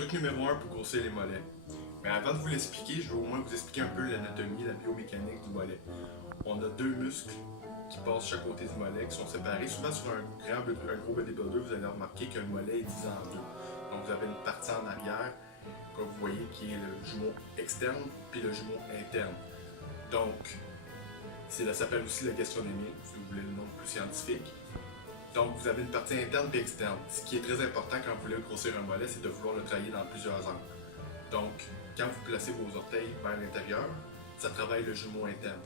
Truc numéro 1 pour grossir les mollets. Mais avant de vous l'expliquer, je vais au moins vous expliquer un peu l'anatomie, la biomécanique du mollet. On a deux muscles qui passent chaque côté du mollet, qui sont séparés. Souvent sur un gros bodybuilder, vous allez remarquer qu'un mollet est divisé en deux. Donc vous avez une partie en arrière, comme vous voyez, qui est le jumeau externe, puis le jumeau interne. Donc, ça s'appelle aussi la gastronomie, si vous voulez le nom plus scientifique. Donc, vous avez une partie interne et externe. Ce qui est très important quand vous voulez grossir un mollet, c'est de vouloir le travailler dans plusieurs angles. Donc, quand vous placez vos orteils vers l'intérieur, ça travaille le jumeau interne.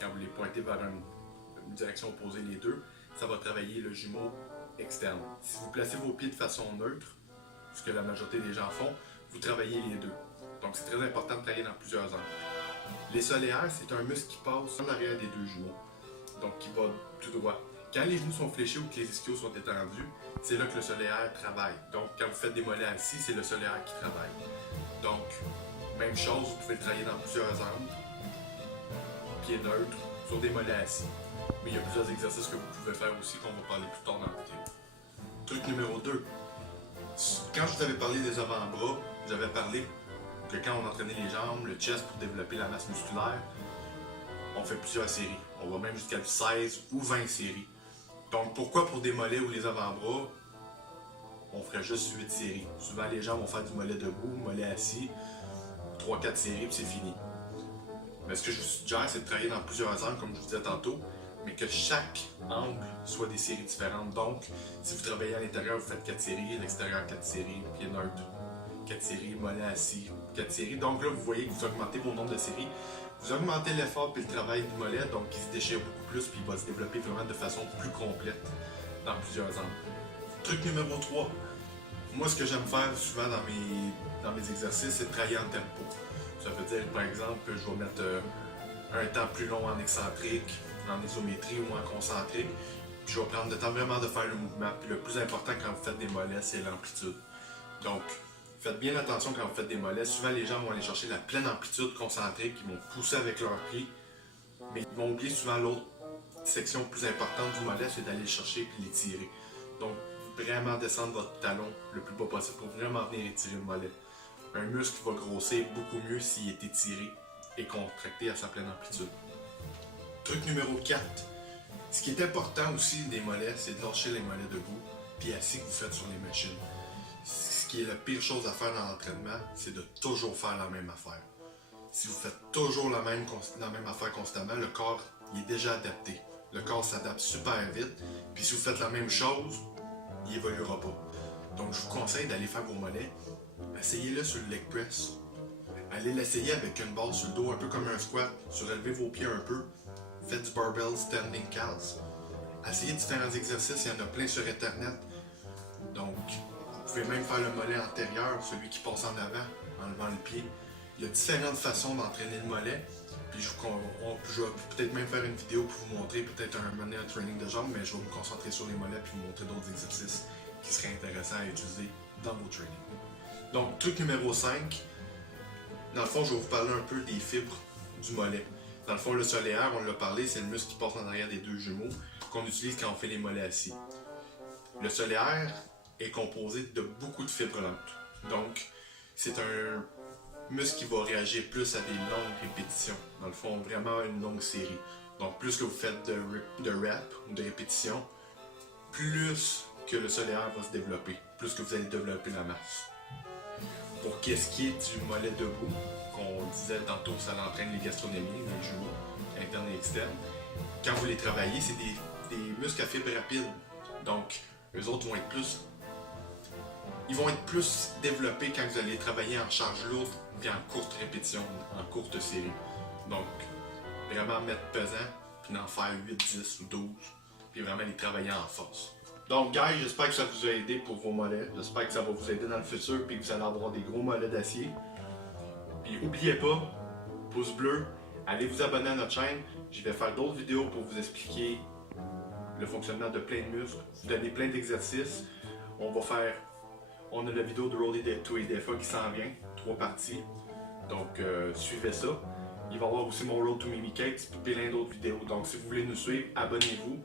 Quand vous les pointez vers une direction opposée les deux, ça va travailler le jumeau externe. Si vous placez vos pieds de façon neutre, ce que la majorité des gens font, vous travaillez les deux. Donc, c'est très important de travailler dans plusieurs angles. Les solaires, c'est un muscle qui passe en arrière des deux jumeaux, donc qui va tout droit. Quand les genoux sont fléchis ou que les ischios sont étendus, c'est là que le solaire travaille. Donc, quand vous faites des mollets assis, c'est le solaire qui travaille. Donc, même chose, vous pouvez le travailler dans plusieurs angles, pieds neutres, sur des mollets assis. Mais il y a plusieurs exercices que vous pouvez faire aussi qu'on va parler plus tard dans la vidéo. Truc numéro 2. Quand je vous avais parlé des avant-bras, j'avais parlé que quand on entraînait les jambes, le chest pour développer la masse musculaire, on fait plusieurs séries. On va même jusqu'à 16 ou 20 séries. Donc pourquoi pour des mollets ou les avant-bras, on ferait juste 8 séries. Souvent les gens vont faire du mollet debout, mollet assis, 3-4 séries puis c'est fini. Mais ce que je vous suggère, c'est de travailler dans plusieurs angles, comme je vous disais tantôt, mais que chaque angle soit des séries différentes. Donc, si vous travaillez à l'intérieur, vous faites 4 séries, à l'extérieur 4 séries, pieds neutres, 4 séries, mollet assis, 4 séries. Donc là, vous voyez que vous augmentez vos nombres de séries. Vous augmentez l'effort et le travail du mollet, donc il se déchire beaucoup plus puis il va se développer vraiment de façon plus complète dans plusieurs angles. Truc numéro 3. Moi, ce que j'aime faire souvent dans mes exercices, c'est de travailler en tempo. Ça veut dire, par exemple, que je vais mettre un temps plus long en excentrique, en isométrie ou en concentrique. Puis je vais prendre le temps vraiment de faire le mouvement. Puis le plus important quand vous faites des mollets, c'est l'amplitude. Donc, faites bien attention quand vous faites des mollets. Souvent, les gens vont aller chercher la pleine amplitude concentrique, ils vont pousser avec leurs pieds, mais ils vont oublier souvent l'autre section plus importante du mollet, c'est d'aller le chercher et les tirer. Donc, vraiment descendre votre talon le plus bas possible pour vraiment venir étirer le mollet. Un muscle va grossir beaucoup mieux s'il est étiré et contracté à sa pleine amplitude. Truc numéro 4. Ce qui est important aussi des mollets, c'est de lâcher les mollets debout puis assis que vous faites sur les machines. Ce qui est la pire chose à faire dans l'entraînement, c'est de toujours faire la même affaire. Si vous faites toujours la même affaire constamment, le corps il est déjà adapté. Le corps s'adapte super vite, puis si vous faites la même chose, il évoluera pas. Donc je vous conseille d'aller faire vos mollets, essayez-le sur le leg press. Allez l'essayer avec une barre sur le dos, un peu comme un squat, surélevez vos pieds un peu, faites du barbell standing calves. Essayez différents exercices, il y en a plein sur internet. Donc, vous pouvez même faire le mollet antérieur, celui qui passe en avant, en levant le pied. Il y a différentes façons d'entraîner le mollet. Puis je vais peut-être même faire une vidéo pour vous montrer peut-être un training de jambes, mais je vais me concentrer sur les mollets puis vous montrer d'autres exercices qui seraient intéressants à utiliser dans vos trainings. Donc, truc numéro 5, dans le fond, je vais vous parler un peu des fibres du mollet. Dans le fond, le solaire, on l'a parlé, c'est le muscle qui passe en arrière des deux jumeaux qu'on utilise quand on fait les mollets assis. Le solaire est composé de beaucoup de fibres lentes. Donc, c'est un muscle qui va réagir plus à des longues répétitions. Dans le fond, vraiment une longue série. Donc, plus que vous faites de reps ou de répétitions, plus que le solaire va se développer, plus que vous allez développer la masse. Pour qu'est-ce qui est du mollet debout, qu'on disait tantôt, ça entraîne les gastronomies, les jumeaux, internes et externes. Quand vous les travaillez, c'est des muscles à fibres rapides. Donc, eux autres vont être plus développés quand vous allez travailler en charge lourde puis en courte répétition, en courte série. Donc, vraiment mettre pesant, puis en faire 8, 10 ou 12, puis vraiment les travailler en force. Donc, guys, j'espère que ça vous a aidé pour vos mollets. J'espère que ça va vous aider dans le futur, puis que vous allez avoir des gros mollets d'acier. Puis, n'oubliez pas, pouce bleu, allez vous abonner à notre chaîne. Je vais faire d'autres vidéos pour vous expliquer le fonctionnement de plein de muscles, vous donner plein d'exercices. On a la vidéo de Rolly to EDFA qui s'en vient, 3 parties. Donc, suivez ça. Il va y avoir aussi mon Road to Mimi Cakes et plein d'autres vidéos. Donc, si vous voulez nous suivre, abonnez-vous.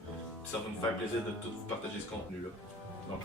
Ça va nous faire plaisir de tout vous partager ce contenu-là. Donc,